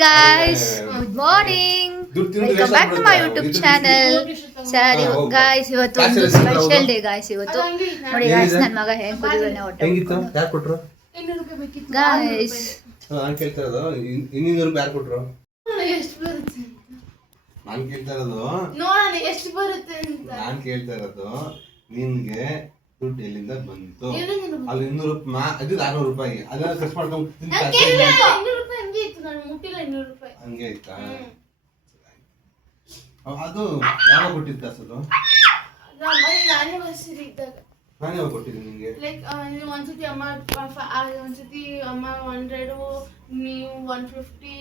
guys, good morning. Welcome back to my YouTube channel. ಸರಿ guys, ಇವತ್ತು ಒಂದು special day guys. ಇವತ್ತು ನೋಡಿ guys, ನನ್ನ ಮಗ ಹೆಂಗ್ ಕೂತಿದಾನೆ ಹೊಟ್ಟೆ. ಹೆಂಗಿತ್ತು? ಯಾರು ಕೊಟ್ರು? 200 ರೂಪಾಯಿ ಬೇಕಿತ್ತು guys. ನಾನು ಕೇಳ್ತಾ ಇರೋದು 200 ರೂಪಾಯಿ ಯಾರು ಕೊಟ್ರು? ಎಷ್ಟು ಬರುತ್ತೆ ನಾನು ಕೇಳ್ತಾ ಇರೋದು ನೋಡೋಣ ಎಷ್ಟು ಬರುತ್ತೆ ಅಂತ. ನಾನು ಕೇಳ್ತಾ ಇರೋದು ನಿನ್ಗೆ ದುಡ್ಡು ಎಲ್ಲಿಂದ ಬಂತು? ಅಲ್ಲಿ 200 ರೂಪಾಯಿ ಅದು 600 ರೂಪಾಯಿ ಅದನ್ನ ಖರ್ಚು ಮಾಡ್ಕೊಂಡು 200 ರೂಪಾಯಿ ಹಂಗೆ ಇತ್ತು, ನಾನು ಮುಟ್ಟಿಲ್ಲ 200 ರೂಪಾಯಿ ಹಂಗೆ ಆಯ್ತಾ? ಅದು ಯಾವಾಗ ಕೊಟ್ಟಿದ್ದ ಅದು? ಆನಿವರ್ಸರಿ ಇದ್ದಾಗ. ನಾನು ಯಾವಾಗ ಕೊಟ್ಟಿದ್ದೀನಿ ನಿಂಗೆ? ಲೈಕ್ ಒಂದ್ಸತಿ ಅಮ್ಮ 100, ನೀವು 150.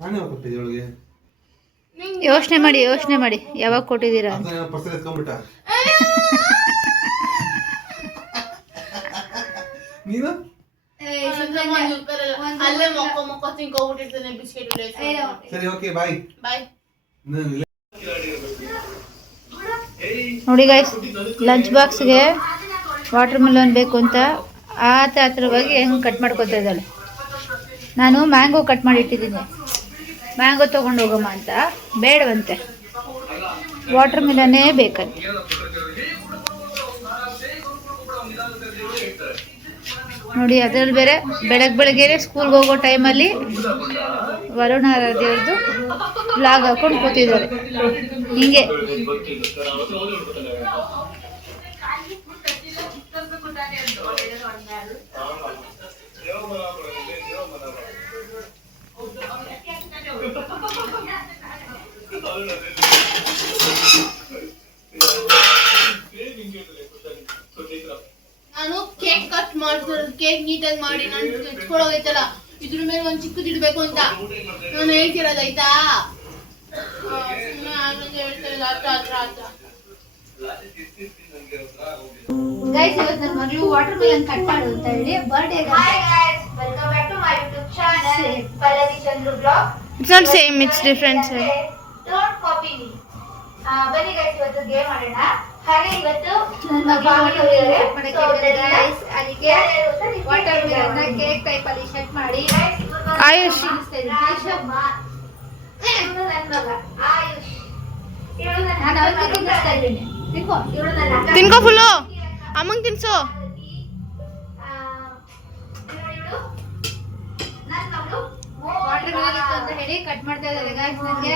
ನಾನು ಯಾವಾಗ ಕೊಟ್ಟಿದ್ದೆ ಅವಳಿಗೆ? ಯೋಚನೆ ಮಾಡಿ ಯಾವಾಗ ಕೊಟ್ಟಿದ್ದೀರಾ? ಅದನ್ನ ಪರ್ಸಲ್ ಎತ್ಕೊಂಡ್ಬಿಟ್ಟ ನೀನು? ಅಲ್ಲೇ ಮೊಕ್ಕ ತಿನ್ಕೋಬಿಟ್ಟಿರ್ತಾನೆ ಬಿಸ್ಕೆಟ್. ಸರಿ ಓಕೆ ಬಾಯ್ ಬಾಯ್. ನೋಡಿ ಗೈಸ್, ಲಂಚ್ ಬಾಕ್ಸ್ಗೆ ವಾಟರ್ ಮೆಲನ್ ಬೇಕು ಅಂತ ಆತರವಾಗಿ ಹೆಂಗೆ ಕಟ್ ಮಾಡ್ಕೊತಾ ಇದ್ದಾಳೆ. ನಾನು ಮ್ಯಾಂಗೋ ಕಟ್ ಮಾಡಿ ಇಟ್ಟಿದ್ದೀನಿ, ಮ್ಯಾಂಗೋ ತೊಗೊಂಡು ಹೋಗಮ್ಮ ಅಂತ. ಬೇಡವಂತೆ, ವಾಟರ್ ಮೆಲನ್ನೇ ಬೇಕಂತೆ. ನೋಡಿ, ಅದರಲ್ಲಿ ಬೇರೆ ಬೆಳಗ್ಗೆ ಸ್ಕೂಲ್ಗೆ ಹೋಗೋ ಟೈಮಲ್ಲಿ ವರುಣ ದೇವ್ರದ್ದು ಬ್ಲಾಗ್ ಹಾಕೊಂಡು ಕೂತಿದ್ದಾರೆ ಹಿಂಗೆ. ನಾನು ಕೇಕ್ ಕಟ್ ಮಾಡ್ತಿರೋದು, ಕೇಕ್ ನೀಟಾಗಿ ಮಾಡಿ ನಾನು ತೆಚ್ಕೊಳೋಗೈತಲ್ಲ, ಇದ್ರ ಮೇಲೆ ಒಂದ್ ಚಿಕ್ಕದ್ ಇಡ್ಬೇಕು ಅಂತ ನಾನು ಹೇಳ್ತಿರೋದಾಯ್ತಾ. ಗೈಸ್, ಇವತ್ತು ನನ್ನ ಮಗಳು ವಾಟರ್ ಮೆಲನ್ ಕಟ್ ಮಾಡು ಅಂತ ಹೇಳಿ birthday. Hi guys, welcome back to my YouTube channel, Pallavi Chandru Vlog. It's not same, it's different. Don't copy me. ಬನ್ನಿ guys, ಇವತ್ತು ಗೇಮ್ ಆಡೋಣ. ಹಾಗೆ ಇವತ್ತು ನನ್ನ ಮಗಳು ಗೈಸ್, ಅದಕ್ಕೆ ವಾಟರ್ ಮೆಲನ್ ನ ಕೇಕ್ ಟೈಪ್ ಅಲ್ಲಿ ಸೆಟ್ ಮಾಡಿ ಆಯುಷ್ ನಾನು ಅವತ್ತು ತಿನ್ನಿಸ್ತಾ ಇದ್ದೀನಿ. ತಿನ್ಕೋ ಫುಲ್ಲು, ಅಮ್ಮಂಗ್ ತಿನ್ಸು. ವಾಟರ್ ಮೆಲನ್ ಇತ್ತು ಅಂತ ಹೇಳಿ ಕಟ್ ಮಾಡ್ತಾ ಇದ್ದಾರೆ ಗೈಸ್. ನನಗೆ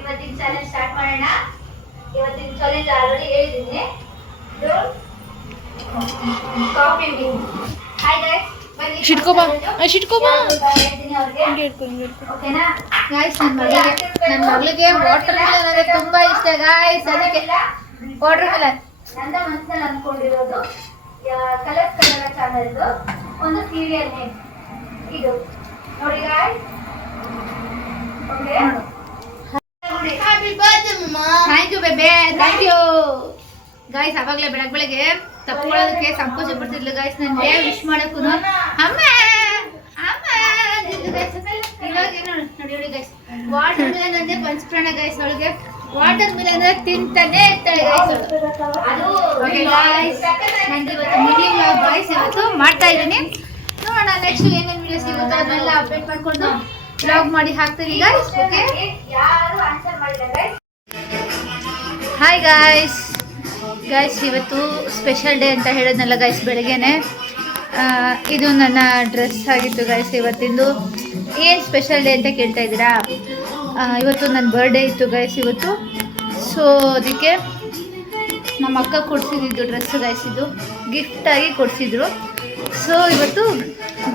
ಇವತ್ತಿನ ಚಾಲೆಂಜ್ ಸ್ಟಾರ್ಟ್ ಮಾಡೋಣ. ಇವತ್ತಿನ ಚಾಲೆಂಜ್ ಆಲ್ರೆಡಿ ಹೇಳಿದ್ದೀನಿ. Copy me. ಹಾಯ್ ಗೈಸ್, ಬನ್ನಿ ಶಿಟ್ಕೋಬಾ ಓಕೆನಾ ಗೈಸ್, ನನ್ನ ಮಗಳಿಗೆ ವಾಟರ್ ಮೆಲನ್ ಅಂದ್ರೆ ತುಂಬಾ ಇಷ್ಟ ಗೈಸ್. ಅದಕ್ಕೆ ವಾಟರ್ ಮೆಲನ್ ನನ್ನ ಮನಸ್ಸಿನಲ್ಲಿ ಅನ್ಕೊಂಡಿರೋದು ಕಲರ್ಸ್ ಕನ್ನಡ ಚಾನೆಲ್ದು ಒಂದು ಸೀರಿಯಲ್ ನೇಮ್ ಇದು ನೋಡಿ ಗಾಯ್ಸ್. ಓಕೆ, ಹ್ಯಾಪಿ ಬರ್ತ್ಡೇ ಮಮ್ಮ. Thank you babe, thank you guys. ಅವಾಗಲೇ ಬೆಳಗ್ಗೆ ತಪ್ಕೊಳ್ಳೋದಕ್ಕೆ ಸಂಕೋಚ ಪಡ್ತಿದ್ಲು ಗೈಸ್ ನನಗೆ ವಿಶ್ ಮಾಡಕ್ಕೂ. ಅಮ್ಮ ಇವಾಗ ನೋಡಿ ಗೈಸ್, ವಾಟರ್ ಮೆಲನ್ ಅಂದ್ರೆ ಪಂಚಪ್ರಾಣ ಗೈಸ್. ಅವಳಿಗೆ ವಾಟರ್ ಮೆಲನ್ ಅಂದ್ರೆ ತಿಂತಾನೆ ಇರ್ತಾಳೆ ಗೈಸ್ ಅದು. ಓಕೆ ಗೈಸ್, ನಂದು ಇವತ್ತು ಮಿನಿ ವ್ಲಾಗ್ ಗೈಸ್ ಇವತ್ತು ಮಾಡ್ತಾ ಇದ್ದೀನಿ. ನೋಡೋಣ ನೆಕ್ಸ್ಟ್ ಏನೇನು ವಿಡಿಯೋಸ್ ಸಿಗುತ್ತೋ ಅದನ್ನೆಲ್ಲ ಅಪ್ಡೇಟ್ ಮಾಡ್ಕೊಂಡು ವ್ಲಾಗ್ ಮಾಡಿ ಹಾಕ್ತೀನಿ ಗೈಸ್. ಓಕೆ, ಯಾರು ಆನ್ಸರ್ ಮಾಡಿಲ್ಲ ಗೈಸ್. ಹಾಯ್ ಗೈಸ್, ಇವತ್ತು ಸ್ಪೆಷಲ್ ಡೇ ಅಂತ ಹೇಳಿದ್ನಲ್ಲ ಗೈಸ್ ಬೆಳಗ್ಗೆನೆ. ಇದು ನನ್ನ ಡ್ರೆಸ್ ಆಗಿತ್ತು ಗೈಸ್ ಇವತ್ತಿಂದು. ಏನು ಸ್ಪೆಷಲ್ ಡೇ ಅಂತ ಕೇಳ್ತಾ ಇದ್ದೀರಾ? ಇವತ್ತು ನನ್ನ ಬರ್ಡೇ ಇತ್ತು ಗೈಸ್ ಇವತ್ತು. ಸೊ ಅದಕ್ಕೆ ನಮ್ಮ ಅಕ್ಕ ಕೊಡಿಸಿದ್ದು ಡ್ರೆಸ್ ಗೈಸ್, ಇದು ಗಿಫ್ಟಾಗಿ ಕೊಡಿಸಿದ್ರು. ಸೊ ಇವತ್ತು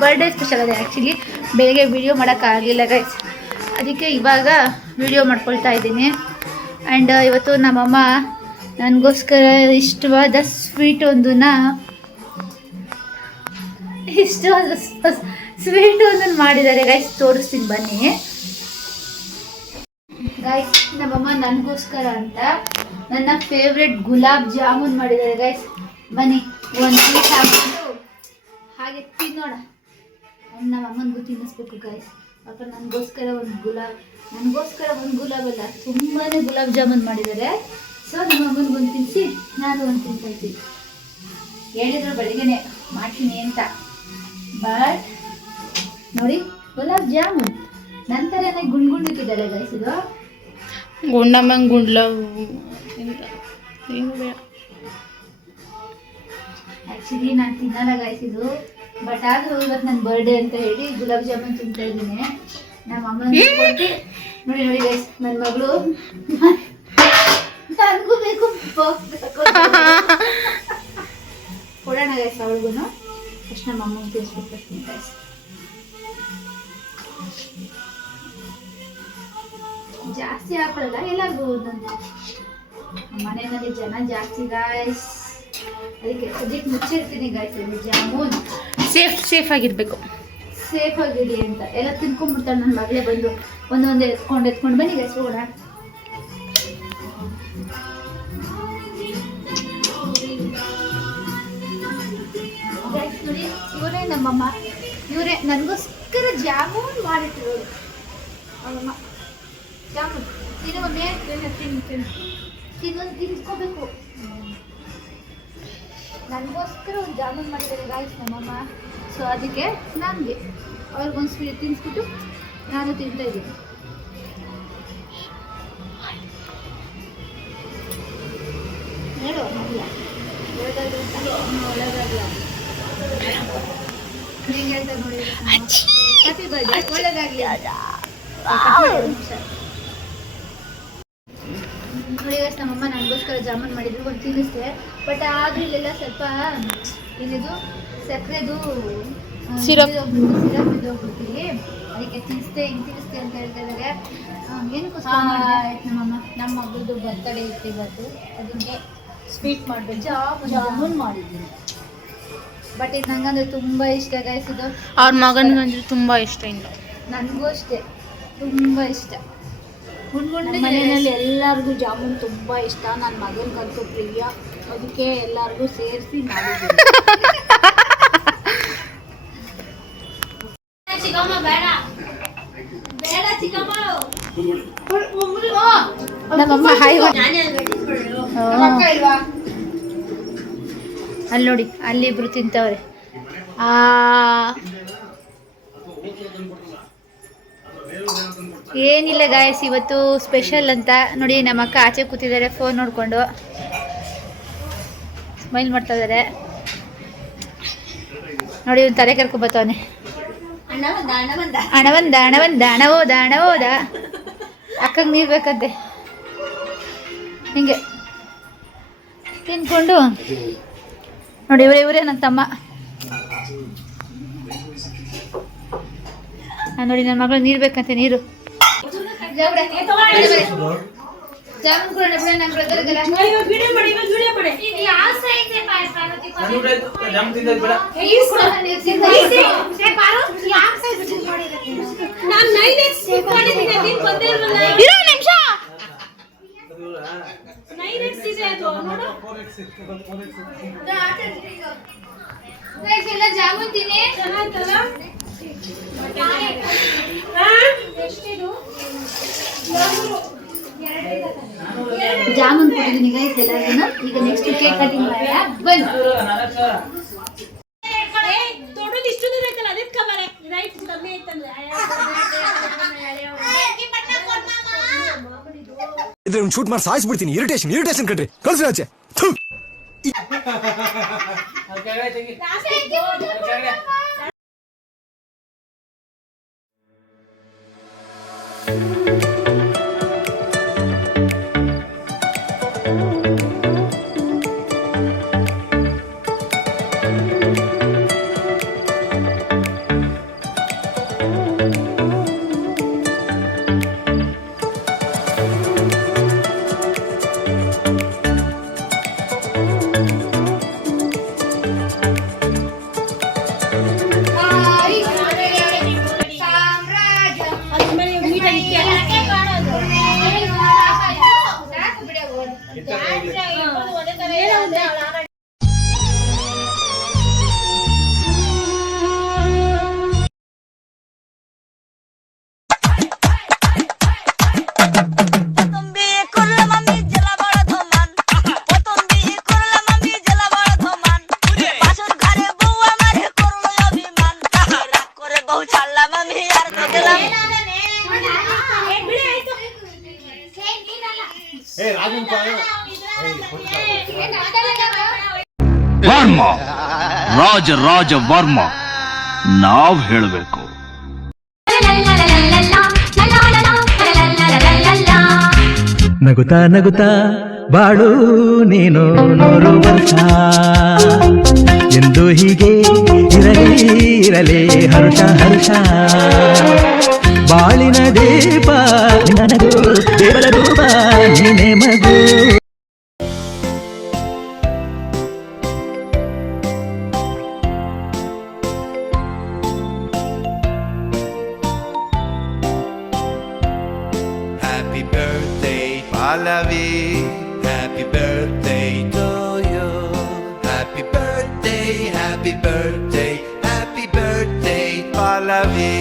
ಬರ್ಡೇ ಸ್ಪೆಷಲ್ ಅದೇ. ಆ್ಯಕ್ಚುಲಿ ಬೆಳಗ್ಗೆ ವಿಡಿಯೋ ಮಾಡೋಕ್ಕಾಗಲಿಲ್ಲ ಗೈಸ್, ಅದಕ್ಕೆ ಇವಾಗ ವಿಡಿಯೋ ಮಾಡ್ಕೊಳ್ತಾ ಇದ್ದೀನಿ. ಆ್ಯಂಡ್ ಇವತ್ತು ನಮ್ಮಮ್ಮ ನನಗೋಸ್ಕರ ಇಷ್ಟವಾದ ಸ್ವೀಟ್ ಒಂದನ್ನು ಮಾಡಿದ್ದಾರೆ ಗೈಸ್. ತೋರಿಸ್ತೀನಿ ಬನ್ನಿ ಗೈಸ್. ನಮ್ಮಮ್ಮ ನನಗೋಸ್ಕರ ಅಂತ ನನ್ನ ಫೇವ್ರೆಟ್ ಗುಲಾಬ್ ಜಾಮೂನ್ ಮಾಡಿದ್ದಾರೆ ಗೈಸ್. ಬನ್ನಿ ಒಂದು ಪೀಸ್ ಹಾಕ್ಕೊಂಡು ಹಾಗೆ ತಿನ್ನೋಣ. ನಮ್ಮ ಅಮ್ಮನಿಗೂ ತಿನ್ನಿಸ್ಬೇಕು ಗೈಸ್. ಅಪ್ಪ ನನಗೋಸ್ಕರ ಒಂದು ಗುಲಾಬ್ ಅಲ್ಲ, ತುಂಬಾ ಗುಲಾಬ್ ಜಾಮೂನ್ ಮಾಡಿದ್ದಾರೆ. ಸೊ ನಮ್ಮ ಅಮ್ಮನಿಗೆ ಒಂದು ತಿನ್ನಿಸಿ ನಾನು ಒಂದು ತಿಂತಾ ಇದ್ದೀನಿ. ಹೇಳಿದ್ರು ಬೆಳಗ್ಗೆನೆ ಮಾಡ್ತೀನಿ ಅಂತ, ಬಟ್ ನೋಡಿ ಗುಲಾಬ್ ಜಾಮೂನ್ ನಂತರನೇ ಗುಂಡ್ಗುಂಡಿಕ್ಕಿದ್ದಾಳೆ ಗೈಸ್ ಇದು. ಗುಂಡಮ್ಮಂಗ್ ಗುಂಡ್ಲ ಆ್ಯಕ್ಚುಲಿ ನಾನು ತಿನ್ನಲ್ಲ ಗೈಸ್ ಇದು, ಬಟ್ ಆದರೂ ಇವತ್ತು ನನ್ನ ಬರ್ಡೇ ಅಂತ ಹೇಳಿ ಗುಲಾಬ್ ಜಾಮೂನ್ ತಿಂತಾ ಇದ್ದೀನಿ. ನಮ್ಮ ಅಮ್ಮನ ಕೊಟ್ಟು ನೋಡಿ ನೋಡಿ ಗೈಸ್, ನನ್ನ ಮಗಳು ನನಗೂ ಬೇಕು ಕೊಡೋಣ ಗೈಸ್ ಅವಳಿಗೂ. ಫಸ್ಟ್ ನಮ್ಮ ಅಮ್ಮನ ತಿನ್ಸ್ಬಿಟ್ಟು ಗೈಸ್. ಜಾಸ್ತಿ ಹಾಕೊಳ್ಳಲ್ಲ, ಎಲ್ಲರಿಗೂ ಒಂದೊಂದು. ಮನೆಯಲ್ಲಿ ಜನ ಜಾಸ್ತಿ ಗಾಯ್ಸ್, ಅದಕ್ಕೆ ಮುಚ್ಚಿರ್ತೀನಿ ಗಾಯ್ಸ್. ಇದು ಜಾಮೂನ್ ಸೇಫ್ ಆಗಿರ್ಬೇಕು. ಸೇಫ್ ಆಗಿದೆ ಅಂತ ಎಲ್ಲ ತಿನ್ಕೊಂಡ್ಬಿಡ್ತಾಳೆ ನನ್ನ ಮಗಳೇ ಬಂದು ಒಂದೊಂದು ಎತ್ಕೊಂಡು ಬನ್ನಿ ಗೈಸ್ ಹೋಗೋಣ. ಗೈಸ್ ನೋಡಿ, ಇವರೇ ನಮ್ಮಮ್ಮ, ಇವರೇ ನನಗೋಸ್ಕರ ಜಾಮೂನ್ ಮಾಡಿಟ್ಟಿರೋರು. ಅವಮ್ಮ ಜಾಮೂನ್ ತಿನ್ನೋನೇ ತಿನ್ಸ್ಕೋಬೇಕು. ನನಗೋಸ್ಕರ ಒಂದು ಜಾಮೂನ್ ಮಾಡಿದ್ದಾರೆ ಗಾಯ್ಸ್ ನಮ್ಮಮ್ಮ. ಸೊ ಅದಕ್ಕೆ ನನಗೆ ಅವ್ರಿಗೊಂದು ಸ್ವೀಟ್ ತಿನ್ನಿಸ್ಬಿಟ್ಟು ನಾನು ತಿಂತಾ ಇದ್ದೀನಿ. ಹೇಳು ಮಗಳ ಒಳ್ಳೆದಾಗಲ್ಲ ಹೆಂಗೆ ಹೇಳ್ತಾರೆ ನೋಡಿ. ಹ್ಯಾಪಿ ಬರ್ಡೇ, ಒಳ್ಳೆದಾಗಲಿ. ನೋಡಿ ಗೈಸ್, ನಮ್ಮಮ್ಮ ನನಗೋಸ್ಕರ ಜಾಮೂನ್ ಮಾಡಿದ್ರು, ಒಂದು ತಿನ್ನಿಸ್ದೆ. ಬಟ್ ಆದರೂ ಇಲ್ಲೆಲ್ಲ ಸ್ವಲ್ಪ ಏನಿದು ಸಕ್ಕರೆದು ಸಿರಪ್ ಬಿದ್ದೋಗ್ಬಿಡ್ತೀವಿ, ಅದಕ್ಕೆ ತಿನ್ನಿಸ್ದೆ ಹಿಂಗೆ ತಿನ್ನಿಸ್ದೆ ಅಂತ ಹೇಳ್ತಾ ಇದ್ದಾರೆ. ಏನಕ್ಕೋಸ್ಕರ ಆಯ್ತು ನಮ್ಮಮ್ಮ, ನಮ್ಮ ಮಗಳದು ಬರ್ತಡೇ ಇತ್ತು ಇವತ್ತು, ಅದಕ್ಕೆ ಸ್ವೀಟ್ ಮಾಡಬೇಕು ಜಾಮೂನ್ ಮಾಡಿದ್ದೀನಿ. ಬಟ್ ಇದು ನಂಗಂದ್ರೆ ತುಂಬ ಇಷ್ಟ ಗೈಸ್. ಇದು ಅವ್ರ ಮಗನಿಗಂದ್ರೆ ತುಂಬ ಇಷ್ಟ. ಇಲ್ಲ ನನಗೂ ಅಷ್ಟೇ ತುಂಬ ಇಷ್ಟ. ಮನೆಯಲ್ಲಿ ಎಲ್ಲರಿಗೂ ಜಾಮೂನ್ ತುಂಬ ಇಷ್ಟ, ನನ್ನ ಮಗನಿಗಂತೂ ಪ್ರಿಯ, ಅದಕ್ಕೆ ಎಲ್ಲರಿಗೂ ಸೇರಿಸಿ ಮಾಡಿದ್ದೀನಿ. ನಮ್ಮಮ್ಮ ಹಾಯ್ ಅಲ್ಲಿ ನೋಡಿ, ಅಲ್ಲಿ ಇಬ್ರು ತಿಂತವ್ರೆ. ಏನಿಲ್ಲ ಗಾಯಸ್, ಇವತ್ತು ಸ್ಪೆಷಲ್ ಅಂತ ನೋಡಿ. ನಮ್ಮ ಅಕ್ಕ ಆಚೆ ಕೂತಿದ್ದಾರೆ ಫೋನ್ ನೋಡಿಕೊಂಡು, ಸ್ಮೈಲ್ ಮಾಡ್ತಾ ಇದ್ದಾರೆ ನೋಡಿ. ಇವ್ನು ತಲೆ ಕರ್ಕೊಬತ್ತವನೆ. ಹಣ ಹೋದ ಅಕ್ಕಂಗೆ ನೀರು ಬೇಕಂತೆ. ಹಿಂಗೆ ತಿನ್ಕೊಂಡು ನೋಡಿ, ಇವರೇ ನನ್ನ ತಮ್ಮ. ನೋಡಿ ನನ್ನ ಮಗಳು ನೀರು ಬೇಕಂತೆ, ನೀರು. ಜಾಮೂನ್ ಕೊಡೋಣ ಬಿಡ, ನನ್ನ ಬ್ರದರ್ಗೆಲ್ಲ. ಎಲ್ಲ ಜಾಮೂನ್ ತಿನ್ನಿ. ಜಾಮೂನ್ ಕೊಟ್ಟಿದ್ದೀನಿ ಗೈಸ್ ಎಲ್ಲರಿಗೂ. ಈಗ ನೆಕ್ಸ್ಟ್ ಕೇಕ್ ಕಟಿಂಗ್ ಮಾಡೋಣ ಬನ್ನಿ. ಇದ್ರ ಶೂಟ್ ಮಾಡಿ ಸಾಯಿಸ್ಬಿಡ್ತೀನಿ. ಇರಿಟೇಷನ್ ಕಟ್ರಿ, ಕಳ್ಸಿ ಆಚೆ. ವರ್ಮ ರಾಜ ರಾಜ ವರ್ಮ ನಾವ್ ಹೇಳಬೇಕು. ನಗುತ್ತಾ ನಗುತ್ತಾ ಬಾಳು ನೀನು 100 ವರ್ಷ ಎಂದು ಹೀಗೆ ಇರಲಿ ಹರ್ಷ ಹರ್ಷ ಬಾಳಿನ ದೀಪ ನನಗೂ ದೇವರ ರೂಪ ನೀನೆ ಮಗು. Happy birthday, Pallavi. Happy birthday to you. Happy birthday, happy birthday, happy birthday, Pallavi.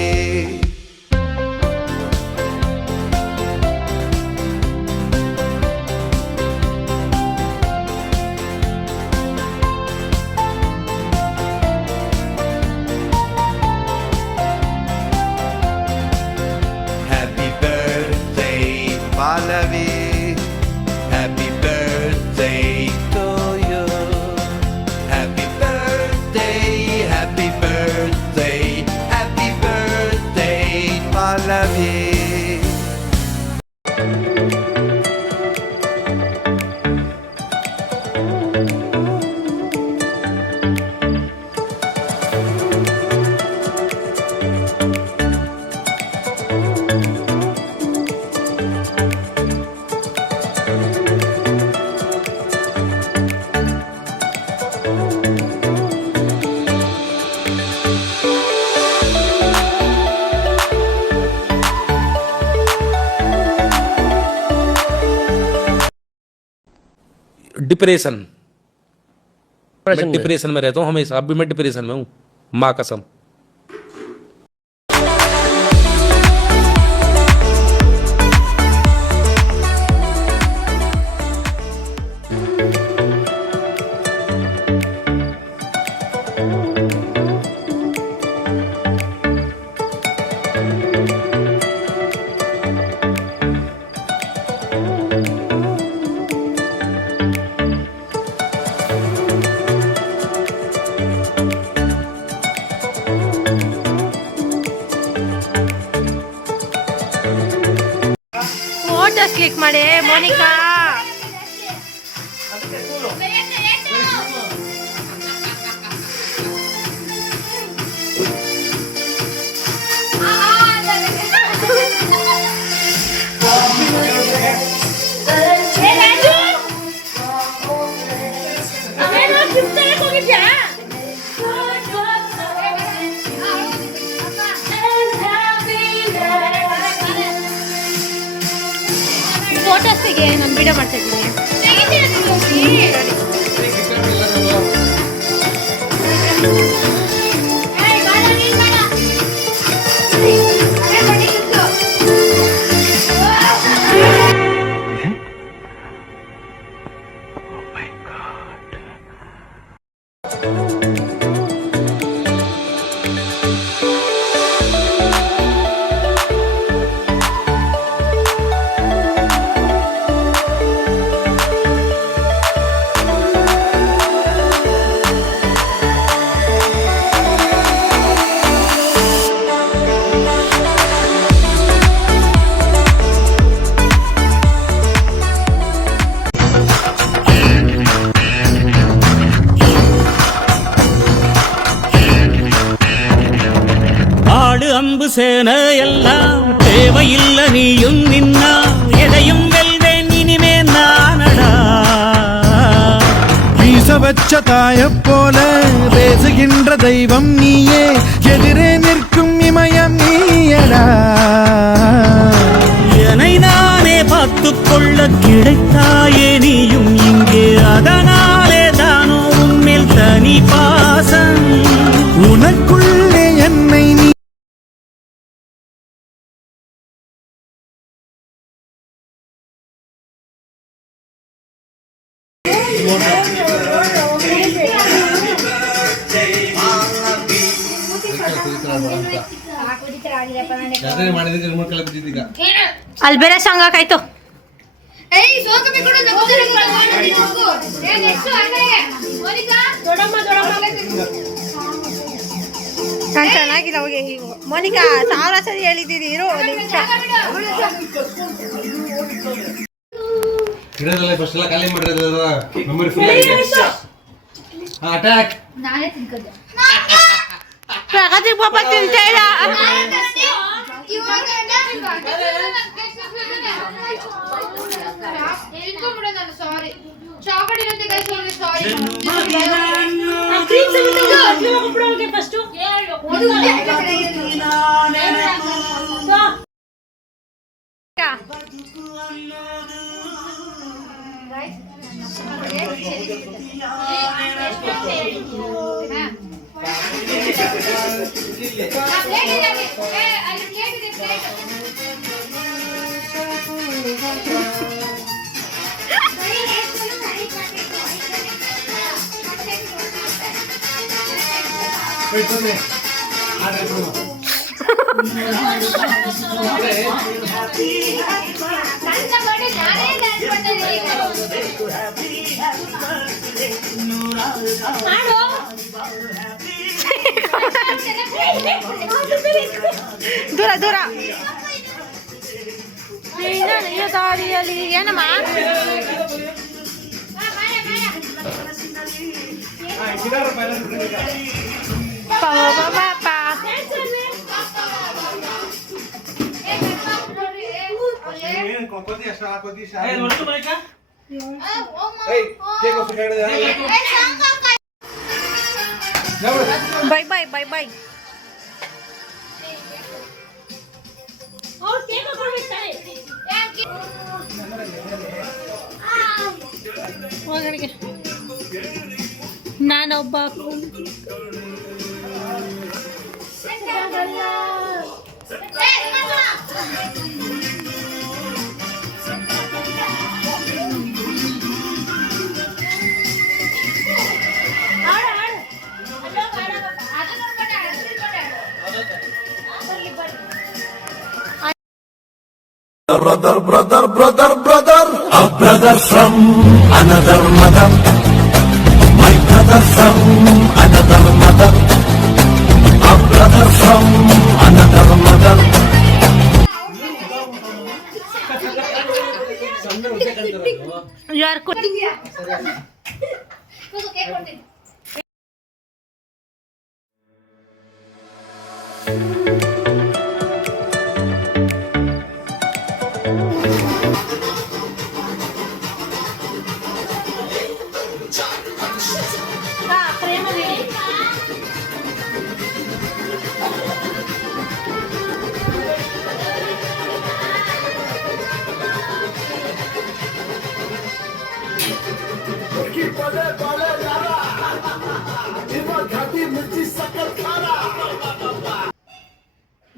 Happy birthday, Pallavi. Happy birthday to you. Happy birthday, happy birthday, happy birthday, Pallavi. Depression, मैं डिप्रेशन में रहता हूँ हमेशा. अब भी मैं डिप्रेशन में हूँ, माँ कसम. ಫೋಟೋಸ್ ಕ್ಲಿಕ್ ಮಾಡಿ ಮೋನಿಕಾ. ಫೋಟೋಸಿಗೆ ನಾನು ವಿಡಿಯೋ ಮಾಡ್ತಾ ಇದ್ದೀನಿ. அம்பு சேன எல்லாம் தேவையில்லை நீயும் நின்னா எதையும் வெல்வேன் இனிமே நானடா. வீச வச்ச தாய போல பேசுகின்ற தெய்வம் நீயே எதிரே நிற்கும் இமயம் நீயடா. என்னை நானே பார்த்துக் கொள்ள கிடைத்தாயே நீயும் இங்கே அதனாலே தானோ உன்மேல் தனி பாசம் உனக்குள்ளே என்னை நீ ಅಲ್ಲಿ ಬೇರೆ ಸಾಂಗ್ ಹಾಕಾಯ್ತು. ಏಯ್ ಸೋಕಬೇಕು ನೋಡು, ನಗು. ಏ ನೆಕ್ಸ್ಟ್ ಹಾಗೆ ಮೋನಿಕಾ ನಾನು ಚೆನ್ನಾಗಿಲ್ಲ ಹೋಗಿ ಮೋನಿಕಾ 1000 ಸರಿ ಹೇಳಿದ್ದೀರಿ ಇರು ನಿಮಿಷ. ಇಡೋದಲ್ಲ ಫಸ್ಟ್ ಎಲ್ಲ ಖಾಲಿ ಮಾಡಿರೋದಲ್ಲ ಮೆಮೊರಿ ಫುಲ್ ಆಗಿದೆ. ಅಟ್ಯಾಕ್ ನಾನೇ ತಿನ್ಕೊಂಡೆ ಪ್ರಗತಿ ಪಾಪ ತಿಂತಾ ಇಲ್ಲ. ಸಾರಿ ಚಾಕಲೇಟ್ ಇರುತ್ತೆ ಗೈಸ್, ಸಾರಿ. ದೂರ ದೂರ ದಾರಿಯಲ್ಲಿ ಏನಮ್ಮ ಬೈ ಬೈ ಬೈ ಬೈ. ನಾನೊಬ್ಬ Brother, brother, brother, brother, a brother from another mother, my brother from another mother, a brother from another mother. You are cooking.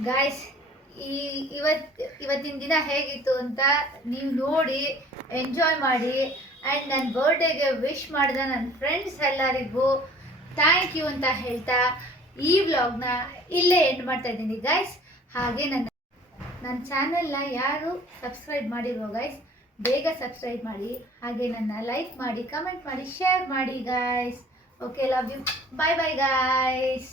Guys ಇವತ್ತಿನ ದಿನ ಹೇಗಿತ್ತು ಅಂತ ನೀವು ನೋಡಿ ಎಂಜಾಯ್ ಮಾಡಿ. ಆ್ಯಂಡ್ ನನ್ನ ಬರ್ಡೇಗೆ ವಿಶ್ ಮಾಡಿದ ನನ್ನ ಫ್ರೆಂಡ್ಸ್ ಎಲ್ಲರಿಗೂ ಥ್ಯಾಂಕ್ ಯು ಅಂತ ಹೇಳ್ತಾ ಈ ವ್ಲಾಗ್ನ ಇಲ್ಲೇ ಎಂಡ್ ಮಾಡ್ತಾ ಇದ್ದೀನಿ ಗೈಸ್. ಹಾಗೆ ನನ್ನ ಚಾನೆಲ್ನ ಯಾರು ಸಬ್ಸ್ಕ್ರೈಬ್ ಮಾಡಿರೋ ಗೈಸ್ ಬೇಗ ಸಬ್ಸ್ಕ್ರೈಬ್ ಮಾಡಿ. ಹಾಗೆ ನನ್ನ ಲೈಕ್ ಮಾಡಿ, ಕಮೆಂಟ್ ಮಾಡಿ, ಶೇರ್ ಮಾಡಿ guys. Okay, love you. Bye bye guys.